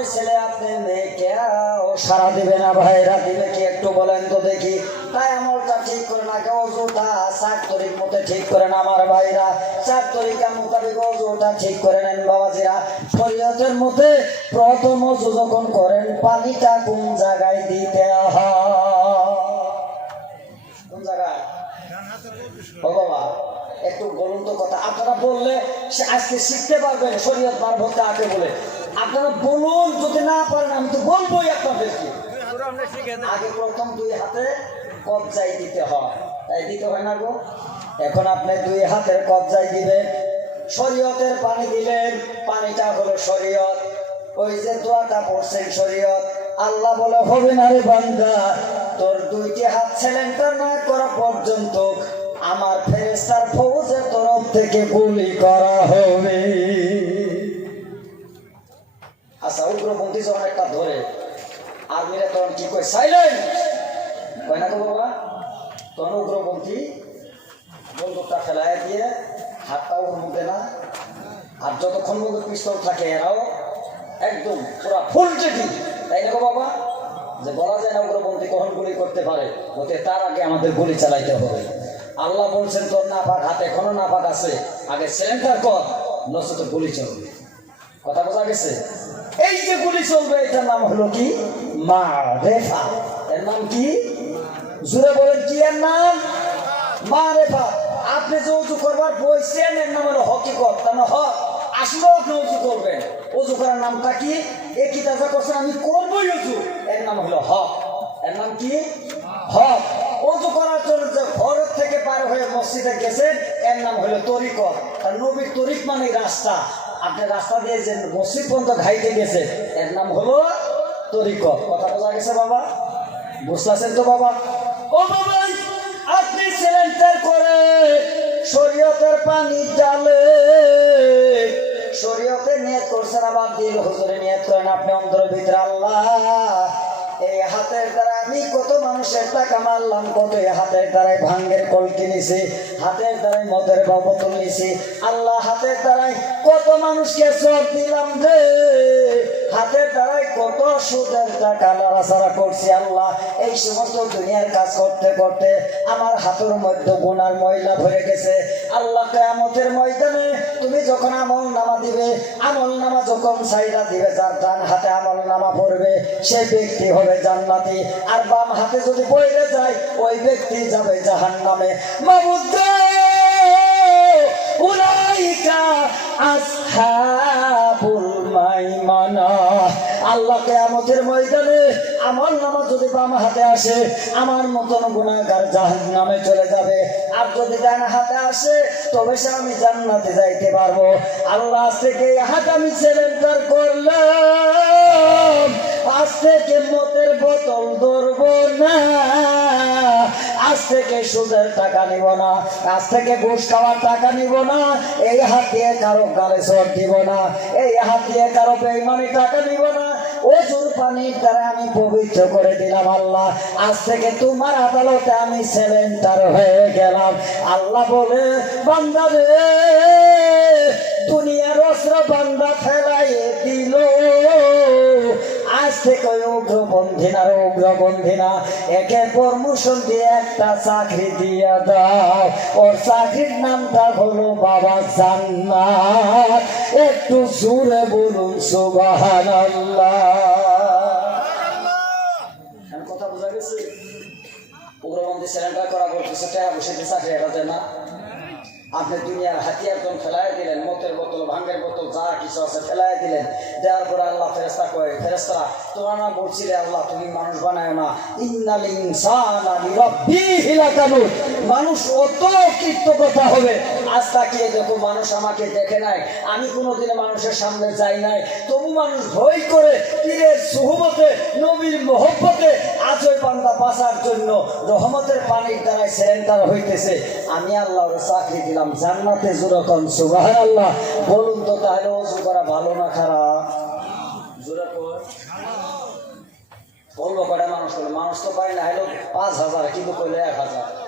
আপনি ছেলে, আপনি মেয়ে কেউ সারা দিবে না, ভাইরা দিবে কি একটু বলেন তো দেখি। তাই আমলটা ঠিক করে না কেউ অজুটা চার তরিক মতো ঠিক করে না আমার ভাইরা। চার তরিকা মোতাবেক অজুটা ঠিক করে নেন বাবাজিরা। শরীয়তের মধ্যে প্রথম অজু যখন করেন, পানিটা কোন জায়গায় দিতে কোন জায়গায়? একটু বলুন তো কথা। আপনারা বললে আজকে শিখতে পারবেন, শরীয়ত মারফত আগে বলে? আপনারা বলুন যদি না পারেন আমি তো বলবোই আপনাদেরকে। আগে প্রথম দুই হাতে কবজাই দিতে হয়। তাই দিতে হয় না গো? এখন আপনি দুই হাতের কবজাই দিবেন শরীয়তের পানি দিলেন পানিটা হলো শরীয়ত। ওই যে দোয়াটা পড়ছেন শরীয়ত। আল্লাহ বলে হবে না রে বান্দা তোর দুইটি হাত ছেলেন্টার না করা পর্যন্ত আমার ফেরেস্তার ফৌজের তরফ থেকে গুলি করা হবে আচ্ছা উগ্রপন্থী যখন একটা ধরে আর্মিরা তখন কি কয়, সাইলেন্ট! কয়, না গো বাবা। তখন উগ্রপন্থী বন্দুকটা ফেলায় দিয়ে হাতটাও মুখে না। আর যতক্ষণ পর্যন্ত পিস্তল থাকে, এরাও একদম পুরা ফুল চেটি তাই না বাবা? যে বলা যায় না উগ্রপন্থী কখন গুলি করতে পারে, ওতে তার আগে আমাদের গুলি চালাইতে হবে। আল্লাহ বলছেন, তোর না পাক হাতে এখনও না পাক আছে। আগে সিলিন্ডার কর নচে তো গুলি চলবে। কথা বোঝা গেছে? এই যে গুলি চলবে, এটার নাম হলো কি? মা রেফা এর নাম কি? জুড়ে বলেন, কি এর নাম? মা রেফা আপনি যে উঁচু করবার বইছেন এর নাম হলো হকিকত। তার মানে হক, আসলেও আপনি উঁচু করবেন। উঁচু করার নামটা কি? এ কি তাজা করছেন আমি করবোই উঁচু এর নাম হলো হক। এর নাম কি? হক। উঁচু করার জন্য যে ঘরের থেকে পার হয়ে মসজিদে গেছেন, এর নাম হলো তরিকত। আর নবীর তরিক মানে রাস্তা। আপনি রাস্তা দিয়ে যে মসজিদ পর্যন্ত ঘাইতে গেছে এর নাম হলো তরিকত আপনি সিলেন্ডার করে শরীয়তের পানি ডালে শরীয়তে নিয়ত করছেন, আবার দিল হুজুরে নিয়ত করেন আপনি অন্তরের ভিতরে। আল্লাহ, এই হাতের দ্বারা আমি কত মানুষের টাকা মারলাম, কত এই হাতের দ্বারাই ভাঙ্গের কল কিনেছি, হাতের দ্বারাই মদের বোতল নিছি আল্লাহ, হাতের দ্বারাই কত মানুষকে চোখ দিলাম রে। হাতের দ্বারাই কত সুদের টাকা লড়াছাড়া করছি আল্লাহ। এই সমস্ত দুনিয়ার কাজ করতে করতে আমার হাতের মধ্যে গুনার ময়লা ভরে গেছে। আল্লাহ কেয়ামতের ময়দানে তুমি যখন আমল নামা দিবে, আমল নামা যখন সাইরা দিবে, যার ডান হাতে আমল নামা পড়বে সে ব্যক্তি হবে জান্নাতি। আর বাম হাতে যদি পড়ে যায়, ওই ব্যক্তি যাবে জাহান নামে উলাইকা আসহাবুল মাইমানা। আল্লাহ কেয়ামতের ময়দানে আমার নামা যদি বাম হাতে আসে, আমার মতন গুণাগার জাহান নামে চলে যাবে। আর যদি ডান হাতে আসে, তবে সে আমি জান্নাতে যাইতে পারব। আল্লাহ থেকে হাত আমি সিলেন্ডার করলাম। আজ থেকে মতের বোতল আজ থেকে সুদের টাকা নিব না, আজ থেকে ঘুষ খাওয়ার টাকা নিব না, এই হাত দিয়ে কারও গালে চোট দিব না, এই হাত দিয়ে কারও বেইমানি টাকা নিব না। ওজুর পানির দ্বারা আমি পবিত্র করে দিলাম আল্লাহ, আজ থেকে তোমার আদালতে আমি সেলেন্টার হয়ে গেলাম। আল্লাহ বলে, বান্দা রে, দুনিয়ার অস্ত্র বান্দা ফেলাইয়ে দিল। আজ থেকে উগ্রপন্থী না উগ্রপন্থী না একটা জোরে বলুন সুবাহান কথা বোঝা গেছে? উগ্রপন্থী সিলিন্ডার করা বলতেছে টাকা বসে চাকরি না। আপনি দুনিয়ার হাতিয়ার জন ফেলাই দিলেন, মতের বোতল, ভাঙ্গের বোতল, যা কিছু আছে ফেলাই দিলেন। দেওয়ার পরে আল্লাহ ফেরেস্তা কয়ে ফেরেস্তা তোরা না বলছিলে আল্লাহ, তুমি মানুষ বানায় না। ইন্নাল মানুষ অত কৃতজ্ঞতা হবে। আজ তাকিয়ে দেখো, মানুষ আমাকে দেখে নাই। আমি কোনোদিন মানুষের সামনে যাই নাই। তবু মানুষ ভয় করে, পীরের সুহবতে, নবীর মহব্বতে বাঁচার জন্য রহমতের পানির দ্বারাই সেন্টার হইতেছে। আমি আল্লাহর চাকরি দিলাম জান্নাতে যেরকম সুবাহ আল্লাহ বলুন তো তাহলে অজু করা ভালো না খারাপ। বলব কটা মানুষ মানুষ তো পাই না হলো পাঁচ হাজার, কিন্তু কইলে এক হাজার।